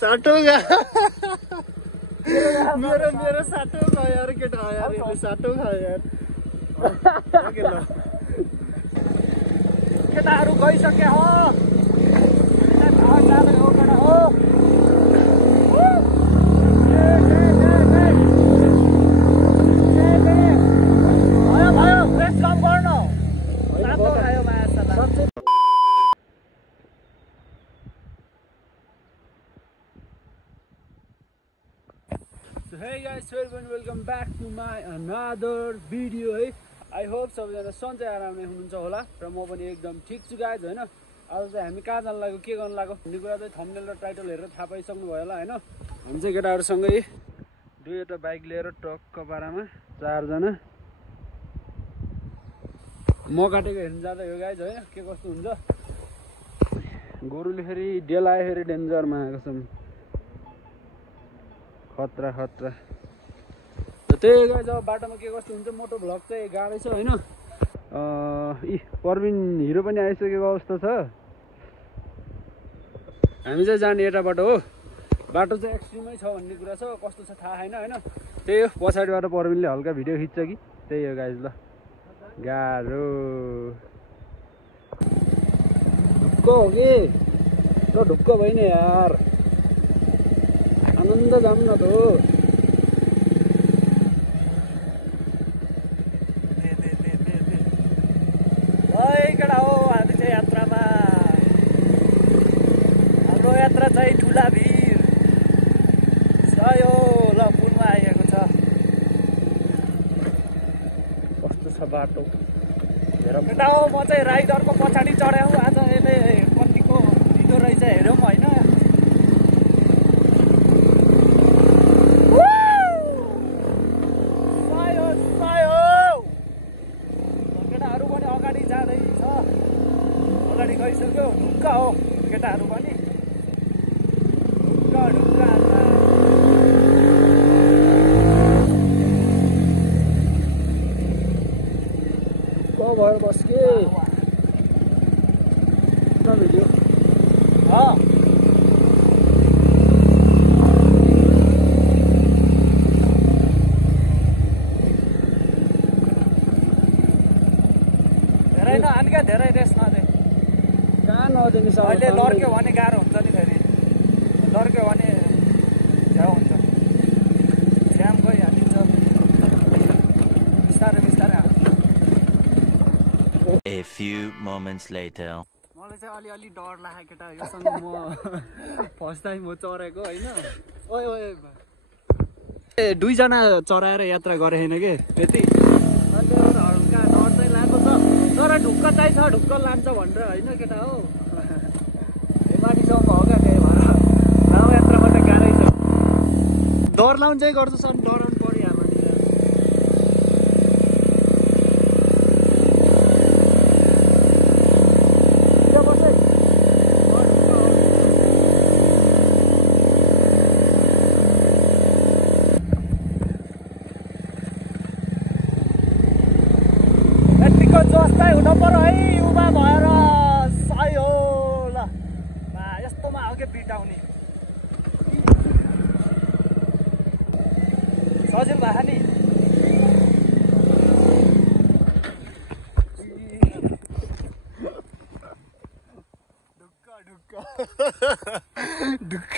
साटो मेरो साटो खा यार केटा यार यसले साटो खा यार केटाहरू गइसके हो भयो ब्रेक कम गर्नु सातो खायो माया So hey guys, welcome back to my another video है। I hope सबैजना सन्चै आरामले हुनुहुन्छ होला र म पनि एकदम ठिक छु गाइज हैन। आज चाहिँ हामी कहाँ जान लाग्यो के गर्न लाग्यो भन्ने कुरा चाहिँ थम्बनेल र टाइटल हेरेर थाहा पाइसक्नु भयो होला हैन। हामी चाहिँ केटाहरुसँगै दुईवटा बाइक लिएर ट्रकको पारामा चारजना म काटेको हेर्न जाँदा हो गाइज हैन। के कस्तो हुन्छ गोरुले फेरि डेलायो फेरि डेन्जरमा आएको छ खतरा खतरा। त्यही गाइज अब बाटोमा के कस्तो हुन्छ मोटो भ्लग चाहिँ गाह्रै छ हैन। परविन हिरो पनि आइसकेको अवस्था छ। हामी चाहिँ जाने यता बाटो हो। बाटो चाहिँ एक्सट्रिमै छ भन्ने कुरा छ कस्तो छ थाहा छैन हैन। त्यही हो पछाडिबाट परविनले हल्का भिडियो खिच्छ कि त्यही हो गाइज। ल गाह्रो ढुक्क हो कि त ढुक्क भइन यार आनन्द जाम न त हो। केटा हो हामी चाहिँ यात्रामा हाम्रो यात्रा चाहिँ ठुला भिर यो ल पुलमा आइएको छ। कस्तो छ बाटो केटा हो म चाहिँ राइडरको पछाडि चढाएँ हौ। आज यसले कतिको दिँदो रहेछ हेरौँ होइन। केटाहरू पनि अगाडि जाँदैछ अगाडि गइसक्यो ढुक्क हो केटाहरू पनि ढुक्क ढुक्क भएर बस्के भिडियो धेरै नहाल्के धेरै रेस नदे कहाँ नदिने अहिले लड्क्यो भने गाह्रो हुन्छ नि फेरि लड्क्यो भने झ्याउ हुन्छ झ्याम गइहालिन्छ बिस्तारै बिस्तारै हाल्छ। A few moments later. मलाई चाहिँ अलिअलि डर लाग्यो केटा योसँग म फर्स्ट टाइम हो चढेको होइन। ओए ओए ए दुईजना चढाएर यात्रा गरे होइन कि त्यति अन्त एउटा हल्का डर चाहिँ लागेको छ तर ढुक्क चाहिँ छ ढुक्क लान्छ भनेर होइन केटा हो। माथिसम्म हो क्या त्यही भएर लामो यात्रामा त गाह्रै छ डर लाउनु चाहिँ गर्छ सर डराउनु पऱ्यो हाम्रो जस्तै हुनु पर्यो है उमा भएर सही हो ल यस्तोमा हो कि बिटाउने सजिलो भयो नि। ढुक्क ढुक्क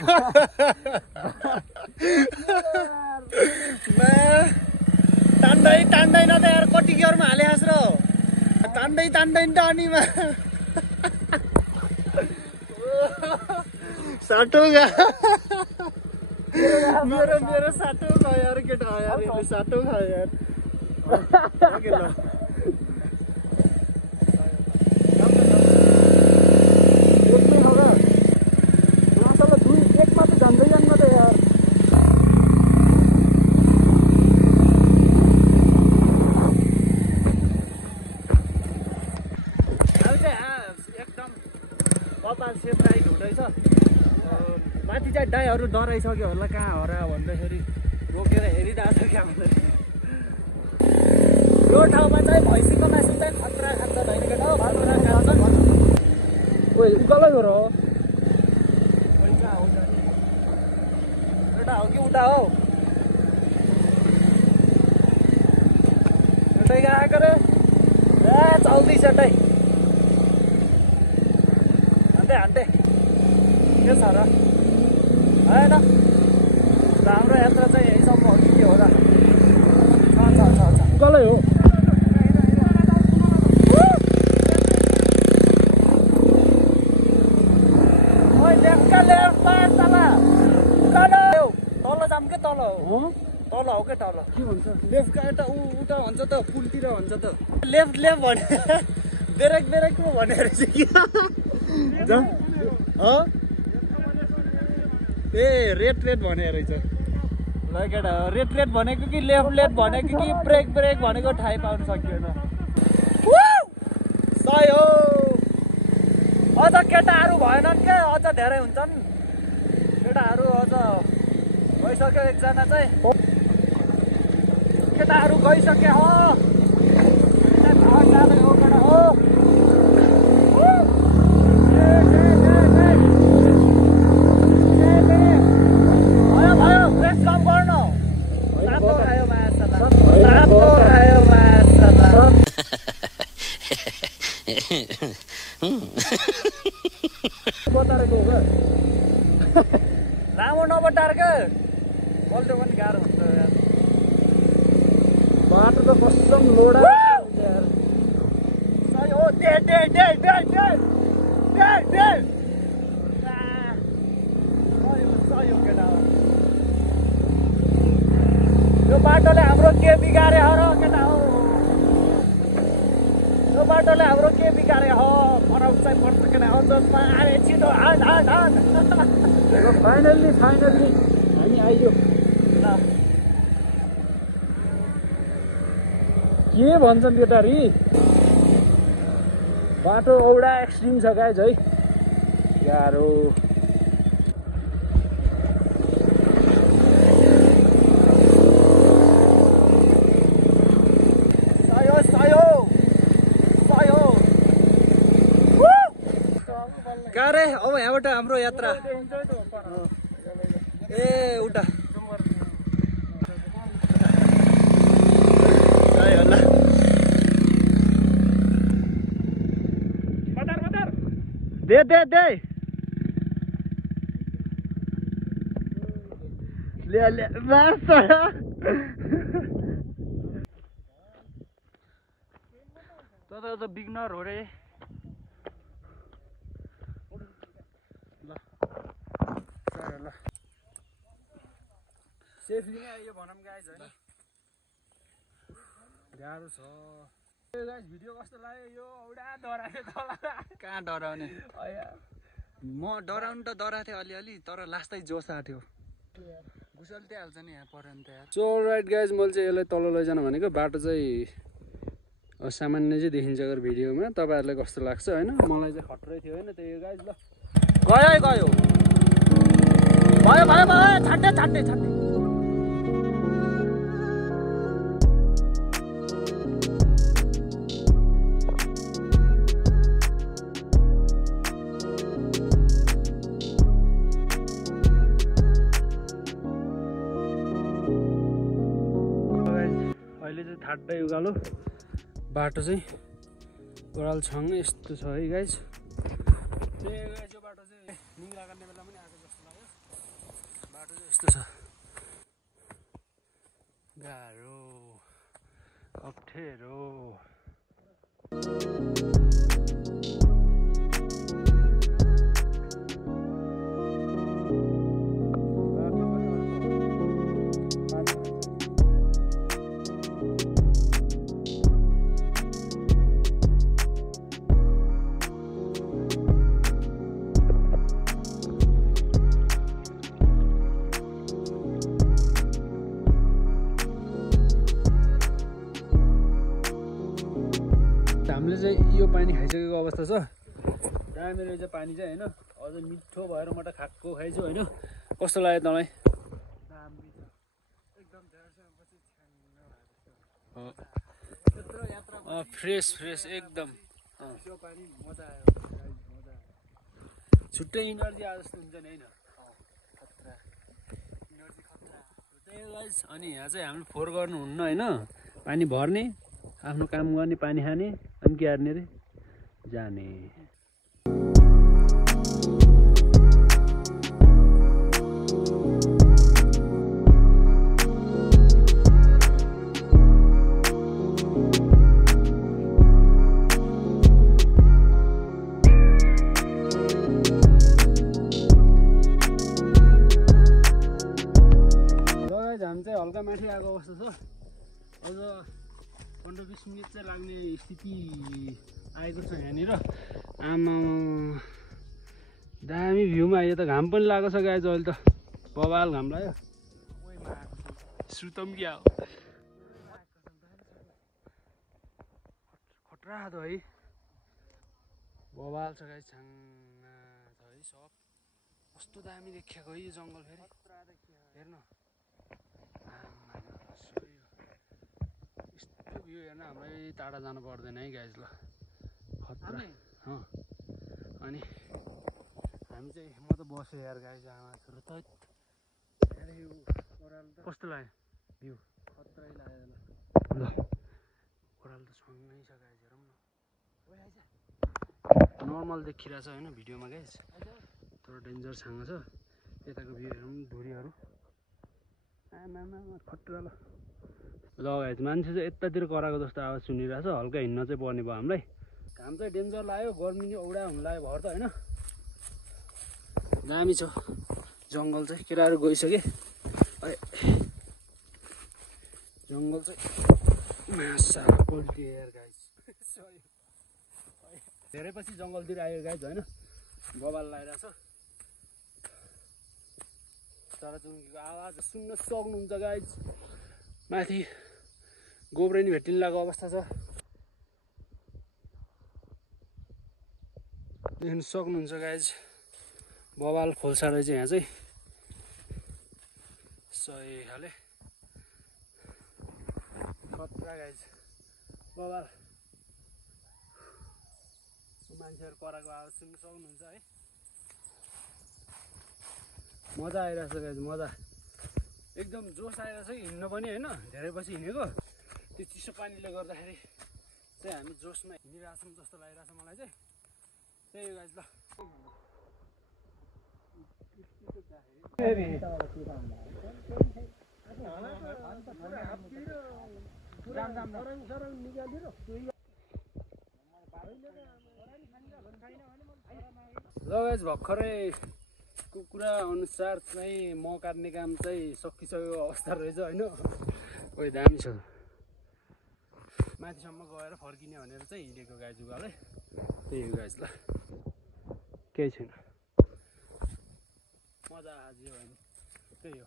तान्दै तान्दैन त यार कति गियरमा हालेस र तान्दै तान्दैन त अनिमा साटो मेरो साटो खा यार केटा यार यसले साटो खा यार एकमा त झन्दै जान्न त यार। कपाल सेप राइड हुँदैछ माथि चाहिँ डाइहरू डराइसक्यो होला कहाँ हरा भन्दाखेरि रोकेर हेरिरहेको छ क्या भन्दाखेरि यो ठाउँमा चाहिँ भैँसीको मासु चाहिँ खतरा खान्छ होइन केटा हो खतरा खान्छ। उकालै हो र हो कि उता हो उतै गएको रे ए चल्दैछ एटै हान्टे के छ र होइन हाम्रो यात्रा चाहिँ यहीँसम्म हो कि के हो र छ उकालै हो तल जाम के तल हो तल हो के तल के भन्छ लेफ्ट यता उता भन्छ त पुलतिर भन्छ त लेफ्ट भने ब्रेक पो भने रहेछ कि ए रेड भने रहेछ ल केटा रेड भनेको कि लेफ्ट भनेको कि ब्रेक भनेको थाहै पाउन सकिएन सही हो अझ केटाहरू भएनन् क्या अझ धेरै हुन्छन् केटाहरू अझ गइसक्यो एकजना चाहिँ केटाहरू गइसक्यो हो भयो ब्रेक कम गर्नु रातो आयो माछा लामो नबटार के पल्टो पनि गाह्रो हुन्छ यार बाटो त कसम लोडा हो दे यो बाटोले हाम्रो के बिगारे हो र केटा हो यो बाटोले हाम्रो के बिगारे हो फरक चाहिँ पर्छ केटा हो जसमा आए छिटो हान फाइनल्ली हामी आइयो के भन्छन् केटारी बाटो औडा एक्सट्रिम छ गाइज है गाह्रो गाह्रै अब यहाँबाट हाम्रो यात्रा ए उता दे ले बस त बिगनर हो रे ल सेफली नै आइयो भनौँ गाइज होइन गाह्रो छ गाइज भिडियो कस्तो लाग्यो यो औडा डरायो तल कहाँ डराउने म डराउनु त डराएको थिएँ अलिअलि तर लास्टै जोस आएको थियो घुसल्टिहाल्छ नि यहाँ पऱ्यो नि त यार सो राइट गाइज मैले चाहिँ यसलाई तल लैजान भनेको बाटो चाहिँ सामान्य चाहिँ देखिन्छ अगर भिडियोमा तपाईँहरूलाई कस्तो लाग्छ होइन मलाई चाहिँ खत्रै थियो होइन त्यही गाइज ल गयो छाड्ने अहिले चाहिँ थाड्दै उकालो बाटो चाहिँ ओह्रालसँगै यस्तो छ है गाइज यो बाटो चाहिँ निङ्ग्रा गर्ने बेला पनि आएको जस्तो लाग्यो बाटो चाहिँ यस्तो छ गाह्रो अप्ठ्यारो हामीले चाहिँ यो पानी खाइसकेको अवस्था छ दामी रहेछ पानी चाहिँ होइन अझ मिठो भएर म त खाएको खाइछु होइन कस्तो लाग्यो तँलाई फ्रेस एकदम छुट्टै इनर्जी आए जस्तो हुन्छ नि होइन अनि यहाँ चाहिँ हामीले फोहोर गर्नुहुन्न होइन, पानी भर्ने, आफ्नो काम गर्ने, पानी खाने, अनि के गर्ने रे जाने। हामी चाहिँ हल्का माथि आएको अवस्था छ। अझ 15-20 मिनट चाहिँ लाग्ने स्थिति आएको छ यहाँनिर। आमा दामी भ्यूमा आयो त, घाम पनि लागेको छ गाइज, अहिले त बबाल घाम लाग्यो। सुतम क्या हो खतरा त है, बबाल छ गाइज, छाङ्गा छ है सब। कस्तो दामी देखिएको है यो जङ्गल, फेरि हेर्नु यस्तो भ्यू हेर्न हाम्रै टाढा जानु पर्दैन है गाइज। ल खतरा। अनि हामी चाहिँ म त बसेँ यार गाइज, आमाहरू त कस्तो लाग्यो भ्यू? खतरै लाग्यो ल। ओह्रालो त सँगै छ गाइज, हेरौँ न। नर्मल देखिरहेछ होइन भिडियोमा गाइज, तर डेन्जर छाँग छ। यताको भ्यू हेरौँ, धुरीहरू आमामा खतरा ल। ल गाइज मान्छे चाहिँ यतातिर कराएको जस्तो आवाज सुनिरहेछ, हल्का हिँड्न चाहिँ पर्ने भयो हामीलाई। घाम चाहिँ डेन्जर लाग्यो, गर्मी नि औडा हुन लाग्यो भर त होइन। दामी छ जङ्गल चाहिँ, केटाहरू गइसके। जङ्गल चाहिँ मासा पल्टियो यार गाइज। धेरै पछि जङ्गलतिर आयो गाइज होइन, बबाल लगाइरहेछ। चराचुरुङ्गीको आवाज सुन्न सक्नुहुन्छ गाइज। माथि गोब्रेनी भेटिन लागेको अवस्था छ, देख्न सक्नुहुन्छ गाइज। बबाल खोल्सा रहेछ यहाँ चाहिँ, सही खाले खतरा गाइज, बबाल। मान्छेहरू कराएको आवाज सुन्न सक्नुहुन्छ है। मजा आइरहेछ गाइज, मजा एकदम जोस आइरहेछ कि हिँड्न पनि होइन, धेरै पछि हिँडेको। त्यो चिसो पानीले गर्दाखेरि चाहिँ हामी जोसमा हिँडिरहेछौँ जस्तो लागिरहेछ मलाई चाहिँ। त्यही हो गाइज। ल गाइज भर्खरै कुरा अनुसार चाहिँ म काट्ने काम चाहिँ सकिसकेको अवस्था रहेछ होइन। कोही दामी छ, माथिसम्म गएर फर्किने भनेर चाहिँ हिँडेको गाई जुगालै। त्यही हो गाइज। ल केही छैन, मजा आज हो भने त्यही हो।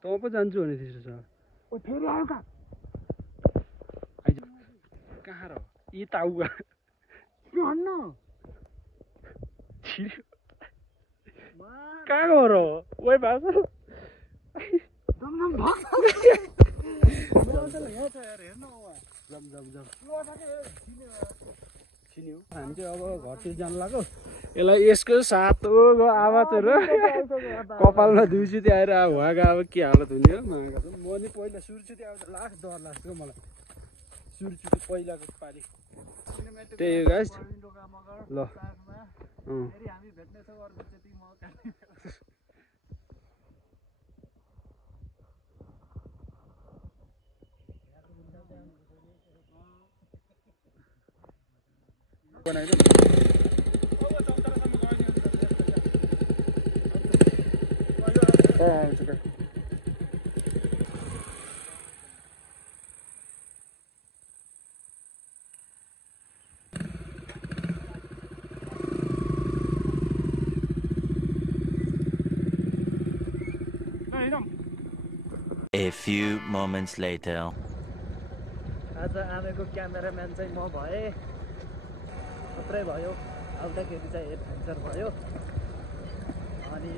त पो जान्छु भने त्यसो छ। फेरि आयो कहाँ र यी ताउगा कहाँ गएर ओइ भाष हामी चाहिँ अब घरतिर जानु लाग्यो। यसलाई यसको सातो आवाजहरू कपालमा दुईचोटि आएर भुवाको अब के हालत हुने हो मागा छ। म नि पहिला सुरुचोटि आउँदा लास्ट डर लाग्छ मलाई, सुरुचोटि पहिलाको पालि। त्यही हो गाइस। ल बनाइदिनु A few moments later. आज आमेको क्यामेराम्यान चाहिँ म भएँ। थुप्रै भयो, आउँदाखेरि चाहिँ एडभेन्चर भयो। अनि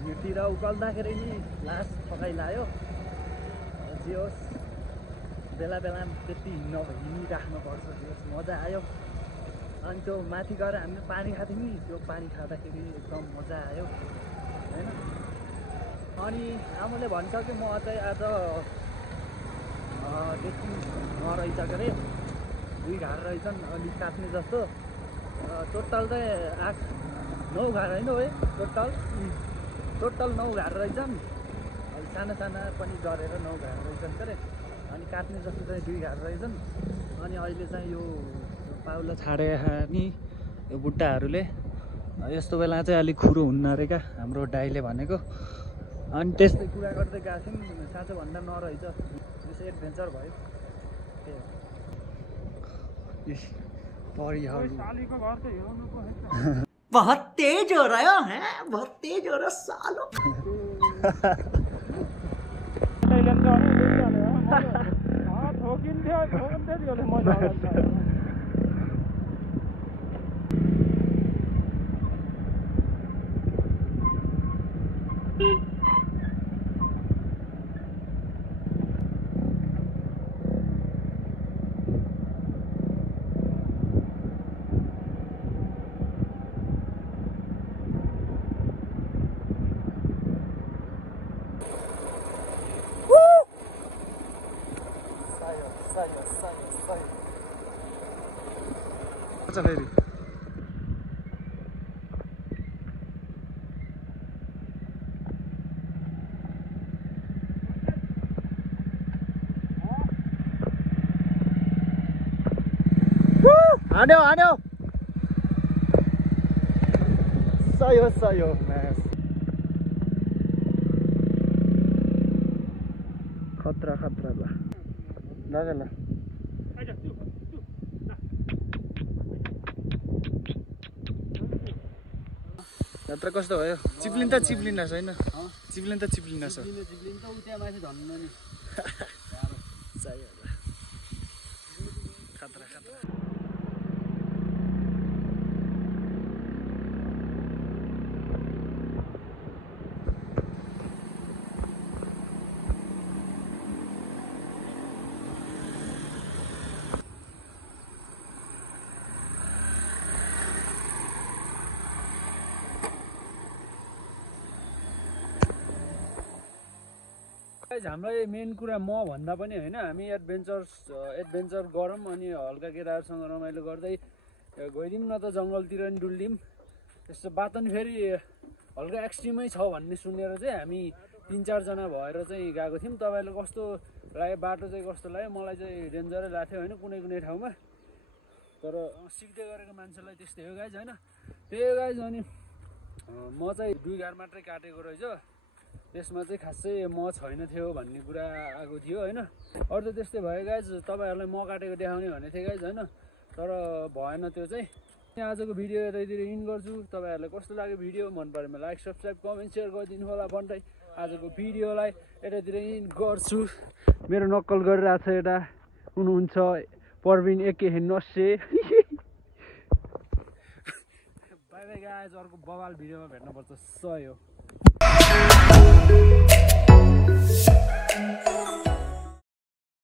हिँडतिर उकाल्दाखेरि नि लास्ट थकाइ लाग्यो। जे होस् बेला बेलामा त्यति हिँडिराख्नुपर्छ, जे होस् मजा आयो। अनि त्यो माथि गएर हामीले पानी खाएको थियौँ नि, त्यो पानी खाँदाखेरि एकदम मजा आयो होइन। अनि आमाले भन्छ कि म चाहिँ आज त्यति नरहेछ के अरे, 2 घार रहेछन् अलिक काट्ने जस्तो। टोटल चाहिँ 9 घार होइन है, टोटल 9 घार रहेछन्। अलि साना साना पनि गरेर 9 घार रहेछन् के अरे। अनि काट्ने जस्तो चाहिँ 2 घार रहेछन्। अनि अहिले चाहिँ यो पाउलो छाडे नि यो बुट्टाहरूले यस्तो बेला चाहिँ अलिक खुरो हुन्न अरे क्या हाम्रो दाइले भनेको। अनि त्यस्तै कुरा गर्दै गएको थियौँ, साँचो भन्दा नरहेछ, त्यसै एडभेन्चर भयो। बहुत तेज हो रहा है, बहुत तेज हो रहा सालो। फेरि हान्यो सही हो म्यास। खतरा ल यात्रा कस्तो भयो? चिप्लिन त छैन, चिप्लिन त छ। त्यहाँ माथि धन्न नि खतरा हामीलाई मेन कुरा म भन्दा पनि होइन, हामी एडभेन्चर गरौँ अनि हल्का केटाहरूसँग रमाइलो गर्दै गइदिउँ न त, जङ्गलतिर नि डुल्दिउँ। त्यस्तो बाटो नि फेरि हल्का एक्सट्रिमै छ भन्ने सुनेर चाहिँ हामी 3-4 जना भएर चाहिँ गएको थियौँ। तपाईँलाई कस्तो लाग्यो, बाटो चाहिँ कस्तो लाग्यो? मलाई चाहिँ डेन्जरै लाग्थ्यो होइन कुनै ठाउँमा। तर सिक्दै गरेको मान्छेलाई त्यस्तै हो गाइज होइन। त्यही हो गाइज। अनि म चाहिँ 2 घार मात्रै काटेको रहेछ, त्यसमा चाहिँ खासै म छैन थियो भन्ने कुरा आएको थियो होइन। अरू त त्यस्तै भयो गाइज, तपाईँहरूलाई म काटेको देखाउने भनेको थिएँ गाइज होइन, तर भएन त्यो चाहिँ। आजको भिडियो यतैतिर इन गर्छु। तपाईँहरूलाई कस्तो लाग्यो भिडियो? मन परेमा लाइक, सब्सक्राइब, कमेन्ट, सेयर गरिदिनु होला भन्दै आजको भिडियोलाई यतैतिर इन गर्छु। मेरो नक्कल गरिरहेको छ यता हुनुहुन्छ परबिन एके नसे। बाई बाई गाइज, अर्को बवाल भिडियोमा भेट्नुपर्छ। सही हो।